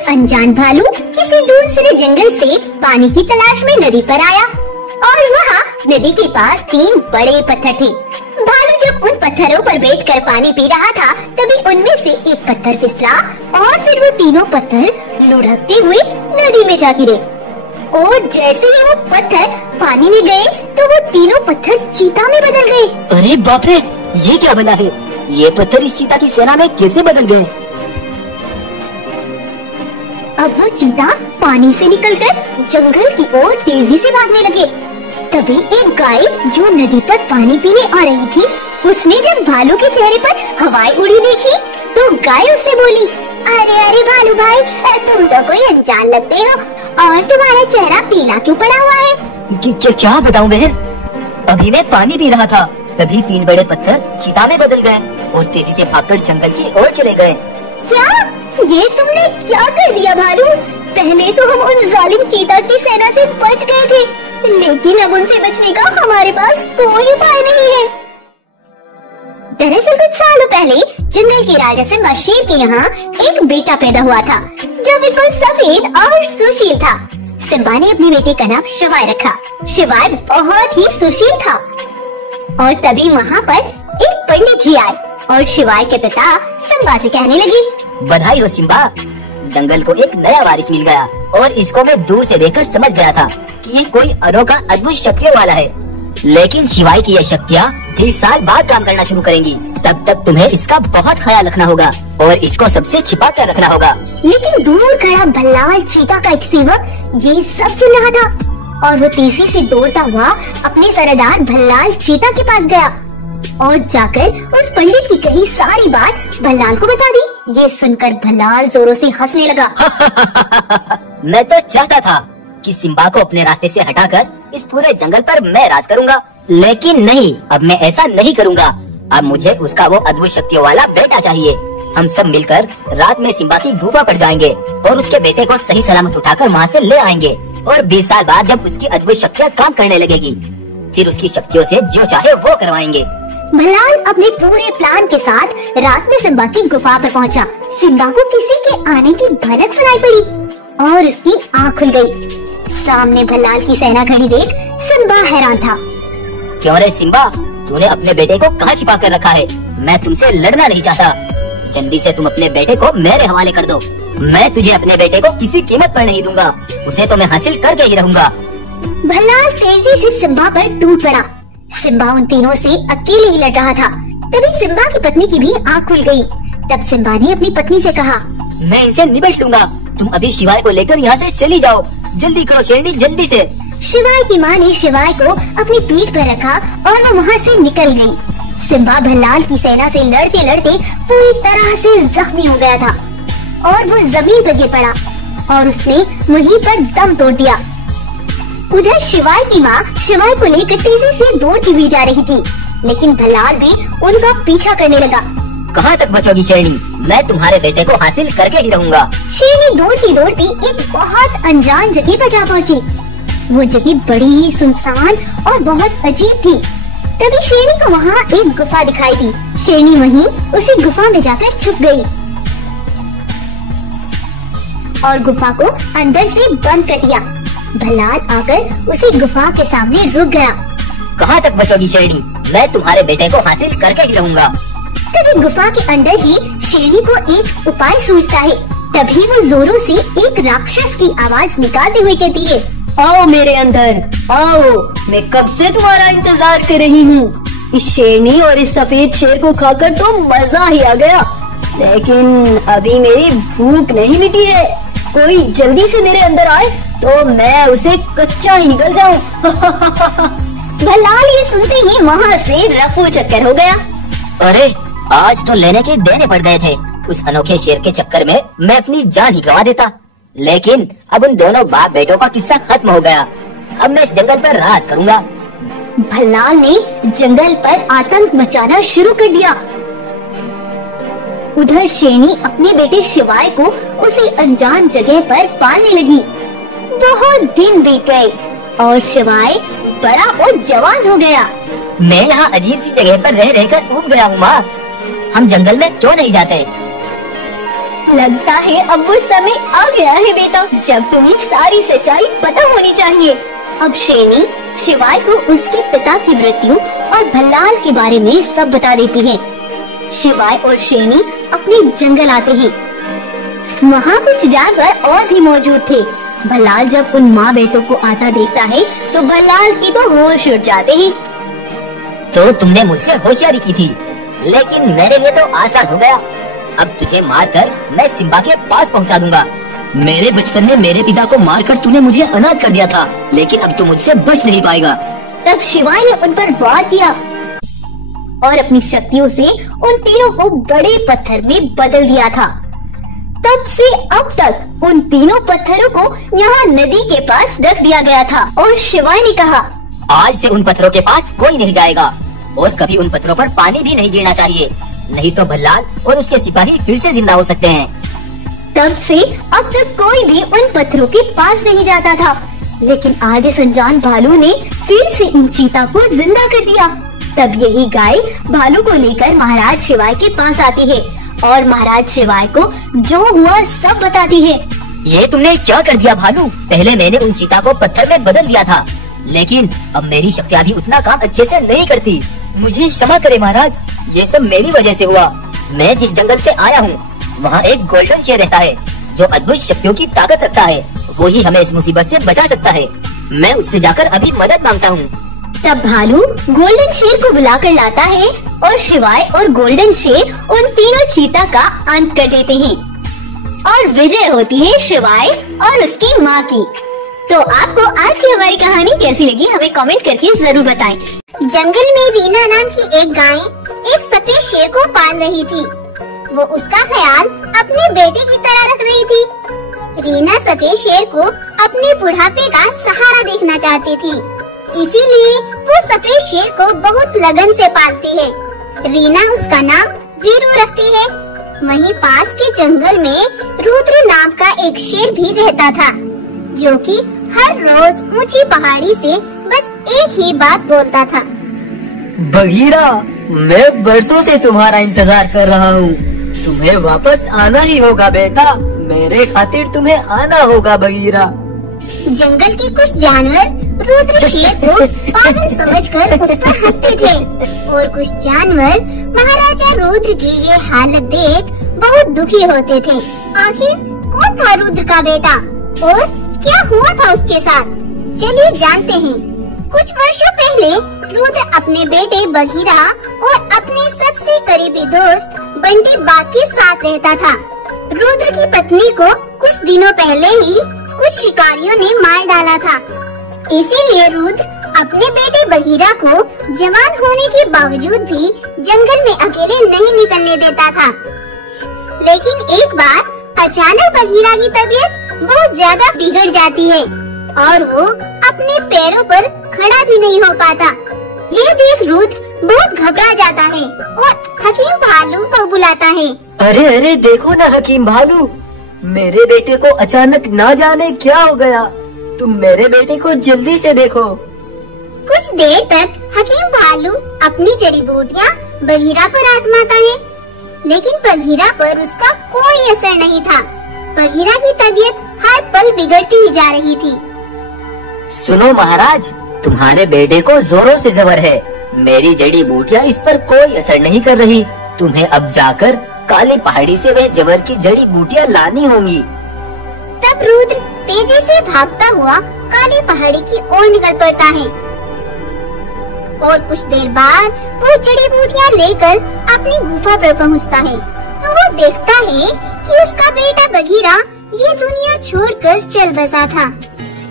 एक अनजान भालू किसी दूसरे जंगल से पानी की तलाश में नदी पर आया और वहाँ नदी के पास 3 बड़े पत्थर थे। भालू जब उन पत्थरों पर बैठकर पानी पी रहा था तभी उनमें से एक पत्थर फिसला और फिर वो तीनों पत्थर लुढ़कते हुए नदी में जा गिरे। और जैसे ही वो पत्थर पानी में गए तो वो तीनों पत्थर चीता में बदल गए। अरे बाप रे, ये क्या बना है? ये पत्थर इस चीता की सेना में कैसे बदल गए? अब वो चीता पानी से निकलकर जंगल की ओर तेजी से भागने लगे। तभी एक गाय जो नदी पर पानी पीने आ रही थी, उसने जब भालू के चेहरे पर हवाएं उड़ी देखी तो गाय उससे बोली, अरे अरे भालू भाई, तुम तो कोई अनजान लगते हो और तुम्हारा चेहरा पीला क्यों पड़ा हुआ है? क्या बताऊं बहन, अभी मैं पानी पी रहा था तभी 3 बड़े पत्थर चीता में बदल गए और तेजी से भागकर जंगल की ओर चले गए। क्या? ये तुमने क्या कर दिया भालू? पहले तो हम उन जालिम चीता की सेना से बच गए थे, लेकिन अब उनसे बचने का हमारे पास कोई उपाय नहीं है। दरअसल कुछ सालों पहले जंगल के राजा सिम्बा शेर के यहाँ एक बेटा पैदा हुआ था जो बिल्कुल सफेद और सुशील था। सिम्बा ने अपने बेटे का नाम शिवाय रखा। शिवाय बहुत ही सुशील था और तभी वहाँ पर एक पंडित जी आए और शिवाय के पिता सिम्बा से कहने लगे, बधाई हो सिम्बा, जंगल को एक नया वारिस मिल गया और इसको मैं दूर से देखकर समझ गया था कि ये कोई अनोखा अद्भुत शक्तियों वाला है। लेकिन शिवाय की ये शक्तियाँ 20 साल बाद काम करना शुरू करेंगी। तब तक तुम्हें इसका बहुत ख्याल रखना होगा और इसको सबसे छिपा कर रखना होगा। लेकिन दूर खड़ा भल्लाल चीता का एक सेवक ये सब सुन रहा था और वो तेजी से दौड़ता हुआ अपने सरदार भल्लाल चीता के पास गया और जाकर उस पंडित की कही सारी बात भल्लाल को बता दी। ये सुनकर भल्लाल जोरों से हंसने लगा। मैं तो चाहता था कि सिम्बा को अपने रास्ते से हटाकर इस पूरे जंगल पर मैं राज करूंगा, लेकिन नहीं, अब मैं ऐसा नहीं करूंगा। अब मुझे उसका वो अद्भुत शक्तियों वाला बेटा चाहिए। हम सब मिलकर रात में सिम्बा की गुफा पर जाएंगे और उसके बेटे को सही सलामत उठाकर वहाँ से ले आएंगे और 20 साल बाद जब उसकी अद्भुत शक्तियाँ काम करने लगेगी फिर उसकी शक्तियों से जो चाहे वो करवाएंगे। भल्लाल अपने पूरे प्लान के साथ रात में सिम्बा की गुफा पर पहुंचा। सिम्बा को किसी के आने की भनक सुनाई पड़ी और उसकी आँख खुल गई। सामने भल्लाल की सेना खड़ी देख सिम्बा हैरान था। क्यों रे सिम्बा, तूने अपने बेटे को कहाँ छिपा कर रखा है? मैं तुमसे लड़ना नहीं चाहता। जल्दी से तुम अपने बेटे को मेरे हवाले कर दो। मैं तुझे अपने बेटे को किसी कीमत पर नहीं दूंगा, उसे तो मैं हासिल करके ही रहूंगा। भल्लाल तेजी से सिम्बा पर टूट पड़ा। सिम्बा उन तीनों से अकेले ही लड़ रहा था। तभी सिम्बा की पत्नी की भी आँख खुल गई। तब सिम्बा ने अपनी पत्नी से कहा, मैं इनसे निपट लूंगा, तुम अभी शिवाय को लेकर यहाँ से चली जाओ। जल्दी करो शेरनी, जल्दी से। शिवाय की माँ ने शिवाय को अपनी पीठ पर रखा और वो वहाँ से निकल गई। सिम्बा भल्लाल की सेना से लड़ते लड़ते पूरी तरह से जख्मी हो गया था और वो जमीन पर गिर पड़ा और उसने वहीं पर दम तोड़ दिया। उधर शिवाय की माँ शिवाय को लेकर तेजी से दौड़ती हुई जा रही थी, लेकिन भल्लाल भी उनका पीछा करने लगा। कहाँ तक बचोगी शेरनी? मैं तुम्हारे बेटे को हासिल करके ही रहूंगा। शेरनी दौड़ती दौड़ती एक बहुत अनजान जगह पर जा पहुँची। वो जगह बड़ी ही सुनसान और बहुत अजीब थी। तभी शेरनी को वहाँ एक गुफा दिखाई दी। शेरनी वहीं उसी गुफा में जाकर छुप गई और गुफा को अंदर से बंद कर दिया। भल्लाल आकर उसी गुफा के सामने रुक गया। कहाँ तक बचोगी शेरनी? मैं तुम्हारे बेटे को हासिल करके ही रहूंगा। तभी गुफा के अंदर ही शेरनी को एक उपाय सूझता है। तभी वो जोरों से एक राक्षस की आवाज निकालते हुए कहती है, आओ मेरे अंदर, आओ, मैं कब से तुम्हारा इंतजार कर रही हूँ। इस शेरनी और इस सफेद शेर को खाकर तो मजा ही आ गया, लेकिन अभी मेरी भूख नहीं मिटी है। कोई जल्दी से मेरे अंदर आए तो मैं उसे कच्चा ही निकल जाऊँ। भल्लाल ये सुनते ही वहाँ से रफू चक्कर हो गया। अरे आज तो लेने के देने पड़ गए थे। उस अनोखे शेर के चक्कर में मैं अपनी जान ही गंवा देता, लेकिन अब उन दोनों बाप बेटों का किस्सा खत्म हो गया। अब मैं इस जंगल पर राज करूंगा। भल्लाल ने जंगल पर आतंक मचाना शुरू कर दिया। उधर शेरनी अपने बेटे शिवाय को उसी अनजान जगह पर पालने लगी। बहुत दिन बीत गए और शिवाय बड़ा और जवान हो गया। मैं यहाँ अजीब सी जगह पर रह रहकर ऊब गया हूँ माँ। हम जंगल में क्यों नहीं जाते? लगता है अब वो समय आ गया है बेटा, जब तुम्हें सारी सच्चाई पता होनी चाहिए। अब शेरनी शिवाय को उसके पिता की मृत्यु और भल्लाल के बारे में सब बता देती है। शिवाय और शेरनी अपने जंगल आते हैं। वहाँ कुछ जानवर और भी मौजूद थे। भल्लाल जब उन माँ बेटों को आता देखता है तो भल्लाल की तो होश उड़ जाते हैं। तो तुमने मुझसे होशियारी की थी, लेकिन मेरे लिए तो आसान हो गया। अब तुझे मारकर मैं सिम्बा के पास पहुंचा दूंगा। मेरे बचपन में मेरे पिता को मारकर तूने मुझे अनाथ कर दिया था, लेकिन अब तू मुझसे बच नहीं पाएगा। तब शिवाय ने उन पर वार किया और अपनी शक्तियों से उन तीनों को बड़े पत्थर में बदल दिया था। तब से अब तक उन तीनों पत्थरों को यहाँ नदी के पास रख दिया गया था और शिवाय ने कहा, आज से उन पत्थरों के पास कोई नहीं जाएगा और कभी उन पत्थरों पर पानी भी नहीं गिरना चाहिए, नहीं तो भल्लाल और उसके सिपाही फिर से जिंदा हो सकते हैं। तब से अब तक कोई भी उन पत्थरों के पास नहीं जाता था, लेकिन आज इस अनजान भालू ने फिर से इन चीता को जिंदा कर दिया। तब यही गाय भालू को लेकर महाराज शिवाय के पास आती है और महाराज शिवाय को जो हुआ सब बताती है। ये तुमने क्या कर दिया भालू? पहले मैंने उन चीता को पत्थर में बदल दिया था, लेकिन अब मेरी शक्तियाँ भी उतना काम अच्छे से नहीं करती। मुझे क्षमा करे महाराज, ये सब मेरी वजह से हुआ। मैं जिस जंगल से आया हूँ वहाँ एक गोल्डन शेर रहता है जो अद्भुत शक्तियों की ताकत रखता है। वो ही हमें इस मुसीबत से बचा सकता है। मैं उससे जाकर अभी मदद मांगता हूँ। तब भालू गोल्डन शेर को बुलाकर लाता है और शिवाय और गोल्डन शेर उन तीनों चीता का अंत कर देते हैं और विजय होती है शिवाय और उसकी माँ की। तो आपको आज की हमारी कहानी कैसी लगी हमें कमेंट करके जरूर बताएं। जंगल में रीना नाम की एक गाय एक सफेद शेर को पाल रही थी। वो उसका ख्याल अपने बेटे की तरह रख रही थी। रीना सफेद शेर को अपने बुढ़ापे का सहारा देखना चाहती थी, इसीलिए वो सफेद शेर को बहुत लगन से पालती है। रीना उसका नाम वीरू रखती है। वहीं पास के जंगल में रुद्र नाम का एक शेर भी रहता था, जो कि हर रोज ऊंची पहाड़ी से बस एक ही बात बोलता था। बगीरा, मैं बरसों से तुम्हारा इंतजार कर रहा हूँ। तुम्हें वापस आना ही होगा बेटा, मेरे खातिर तुम्हें आना होगा बगीरा। जंगल के कुछ जानवर रुद्र शेर को पागल समझकर उस पर हंसते थे और कुछ जानवर महाराजा रुद्र की ये हालत देख बहुत दुखी होते थे। आखिर कौन था रुद्र का बेटा और क्या हुआ था उसके साथ? चलिए जानते हैं। कुछ वर्षों पहले रुद्र अपने बेटे बगीरा और अपने सबसे करीबी दोस्त बंटी बाघ के साथ रहता था। रुद्र की पत्नी को कुछ दिनों पहले ही कुछ शिकारियों ने मार डाला था, इसीलिए रुद्र अपने बेटे बगीरा को जवान होने के बावजूद भी जंगल में अकेले नहीं निकलने देता था। लेकिन एक बार अचानक बगीरा की तबीयत बहुत ज्यादा बिगड़ जाती है और वो अपने पैरों पर खड़ा भी नहीं हो पाता। ये देख रुद्र बहुत घबरा जाता है और हकीम भालू को बुलाता है। अरे अरे देखो ना हकीम भालू, मेरे बेटे को अचानक ना जाने क्या हो गया। तुम मेरे बेटे को जल्दी से देखो। कुछ देर तक हकीम भालू अपनी जड़ी बूटियाँ बगीरा पर आजमाता है, लेकिन बगीरा पर उसका कोई असर नहीं था। बगीरा की तबीयत हर पल बिगड़ती ही जा रही थी। सुनो महाराज, तुम्हारे बेटे को जोरों से जबर है। मेरी जड़ी बूटियाँ इस पर कोई असर नहीं कर रही। तुम्हें अब जाकर काली पहाड़ी से वह जबर की जड़ी बूटियाँ लानी होंगी। तब रुद्र तेजी से भागता हुआ काली पहाड़ी की ओर निकल पड़ता है और कुछ देर बाद वो जड़ी बूटियाँ लेकर अपनी गुफा पर पहुँचता है। तो वो देखता है कि उसका बेटा बगीरा ये दुनिया छोड़कर चल बसा था।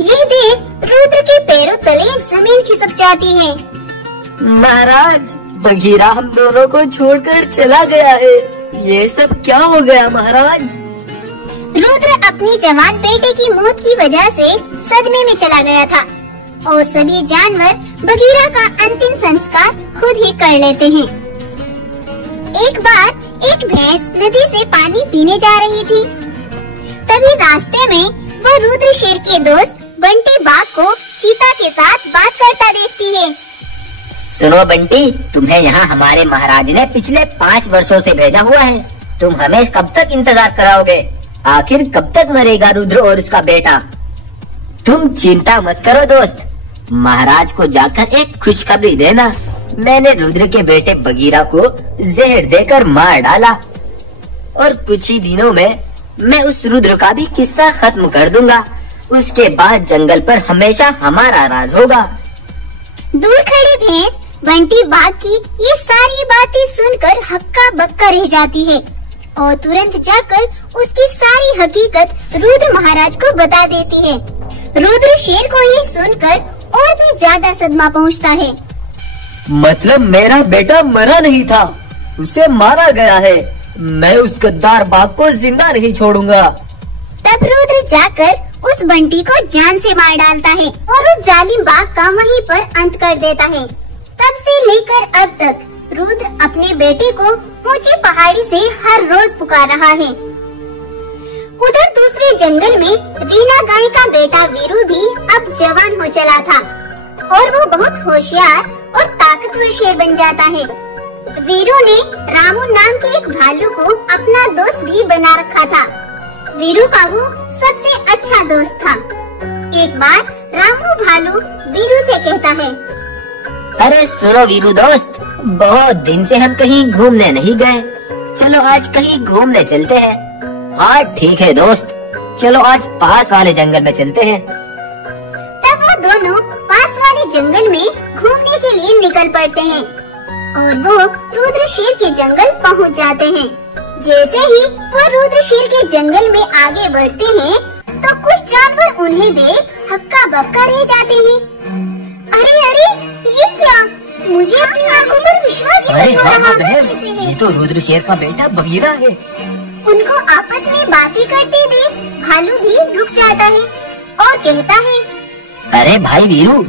ये देख रुद्र के पैरों तले जमीन खिसक जाती है। महाराज, बगीरा हम दोनों को छोड़कर चला गया है। ये सब क्या हो गया महाराज? रुद्र अपनी जवान बेटे की मौत की वजह से सदमे में चला गया था और सभी जानवर बगीरा का अंतिम संस्कार खुद ही कर लेते हैं। एक बार एक भैंस नदी से पानी पीने जा रही थी। तभी रास्ते में वो रुद्र शेर के दोस्त बंटी बाघ को चीता के साथ बात करता देखती है। सुनो बंटी, तुम्हें यहाँ हमारे महाराज ने पिछले 5 वर्षों से भेजा हुआ है। तुम हमें कब तक इंतजार कराओगे? आखिर कब तक मरेगा रुद्र और उसका बेटा? तुम चिंता मत करो दोस्त, महाराज को जाकर एक खुशखबरी देना। मैंने रुद्र के बेटे बगीरा को जहर देकर मार डाला और कुछ ही दिनों में मैं उस रुद्र का भी किस्सा खत्म कर दूंगा। उसके बाद जंगल पर हमेशा हमारा राज होगा। दूर खड़ी भैंस बंटी बाघ की ये सारी बातें सुनकर हक्का बक्का रह जाती है और तुरंत जाकर उसकी सारी हकीकत रुद्र महाराज को बता देती है। रुद्र शेर को ये सुनकर और भी ज्यादा सदमा पहुंचता है। मतलब मेरा बेटा मरा नहीं था, उसे मारा गया है। मैं उस गद्दार बाघ को जिंदा नहीं छोड़ूंगा। तब रुद्र जाकर उस बंटी को जान से मार डालता है और उस जालिम बाघ का वहीं पर अंत कर देता है। तब से लेकर अब तक रुद्र अपने बेटे को ऊंची पहाड़ी से हर रोज पुकार रहा है। उधर दूसरे जंगल में रीना गाय का बेटा वीरू भी अब जवान हो चला था और वो बहुत होशियार और ताकतवर शेर बन जाता है। वीरू ने रामू नाम के एक भालू को अपना दोस्त भी बना रखा था। वीरू का वो सबसे अच्छा दोस्त था। एक बार रामू भालू वीरू से कहता है, अरे सुनो वीरू दोस्त, बहुत दिन से हम कहीं घूमने नहीं गए, चलो आज कहीं घूमने चलते हैं। हाँ ठीक है दोस्त, चलो आज पास वाले जंगल में चलते हैं। तब वो दोनों पास वाले जंगल में घूमने के लिए निकल पड़ते हैं और वो रुद्र शेर के जंगल पहुंच जाते हैं। जैसे ही वो रुद्र शेर के जंगल में आगे बढ़ते हैं तो कुछ जानवर उन्हें देख हक्का बक्का रह जाते हैं। अरे अरे, ये क्या? मुझे अपनी आंखों पर विश्वास ही नहीं हो रहा है। ये तो रुद्र शेर का बेटा बगीरा है। उनको आपस में बातें करते देख भालू भी रुक जाता है और कहता है, अरे भाई वीरू,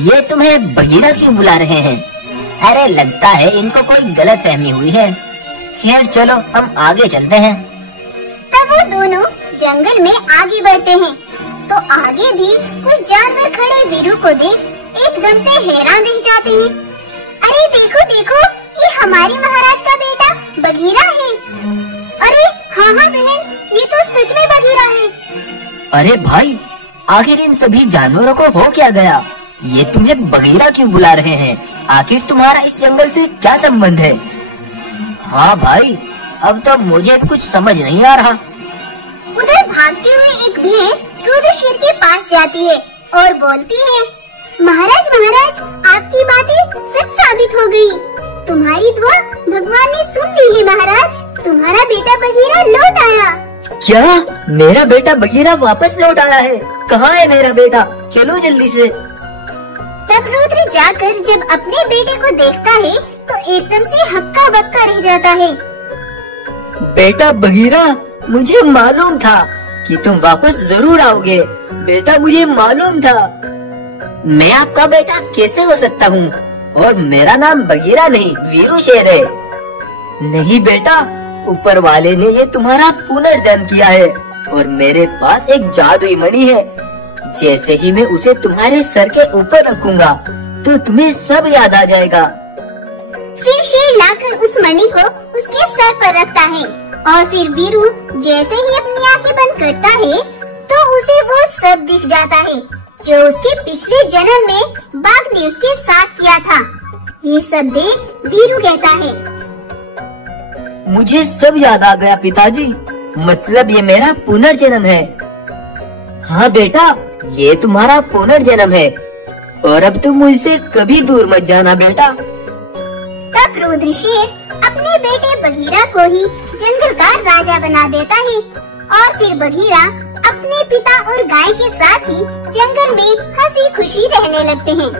ये तुम्हें बगीरा क्यों बुला रहे हैं? अरे लगता है इनको कोई गलत फहमी हुई है। खैर चलो हम आगे चलते हैं। तब वो दोनों जंगल में आगे बढ़ते हैं तो आगे भी कुछ जानवर खड़े वीरू को देख एकदम से हैरान रह जाते हैं। अरे देखो देखो, ये हमारे महाराज का बेटा बगीरा है। अरे हाँ हाँ बहन, ये तो सच में बगीरा है। अरे भाई, आखिर इन सभी जानवरों को हो क्या गया? ये तुम्हें बगीरा क्यों बुला रहे हैं? आखिर तुम्हारा इस जंगल से क्या संबंध है? हाँ भाई, अब तो मुझे कुछ समझ नहीं आ रहा। उधर भागते हुए एक भैंस रुद्र शेर के पास जाती है और बोलती है, महाराज महाराज, आपकी बातें सच साबित हो गई। तुम्हारी दुआ भगवान ने सुन ली है महाराज। तुम्हारा बेटा बगीरा लौट आया। क्या? मेरा बेटा बगीरा वापस लौट आया है? कहाँ है मेरा बेटा? चलो जल्दी से। तब रुद्र जाकर जब अपने बेटे को देखता है तो एकदम से हक्का बक्का रह जाता है। बेटा बगीरा, मुझे मालूम था कि तुम वापस जरूर आओगे। बेटा मुझे मालूम था। मैं आपका बेटा कैसे हो सकता हूँ? और मेरा नाम बगीरा नहीं वीरू शेर है। नहीं बेटा, ऊपर वाले ने ये तुम्हारा पुनर्जन्म किया है और मेरे पास एक जादुई मणि है। जैसे ही मैं उसे तुम्हारे सर के ऊपर रखूंगा तो तुम्हें सब याद आ जाएगा। फिर शेर लाकर उस मणि को उसके सर पर रखता है और फिर वीरू जैसे ही अपनी आंखें बंद करता है तो उसे वो सब दिख जाता है जो उसके पिछले जन्म में बाघ ने उसके साथ किया था। ये सब देख वीरू कहता है, मुझे सब याद आ गया पिताजी। मतलब ये मेरा पुनर्जन्म है। हाँ बेटा, ये तुम्हारा पुनर्जन्म है और अब तुम मुझसे कभी दूर मत जाना बेटा। तब रुद्र शेर अपने बेटे बगीरा को ही जंगल का राजा बना देता है और फिर बगीरा अपने पिता और गाय के साथ ही जंगल में हंसी खुशी रहने लगते हैं।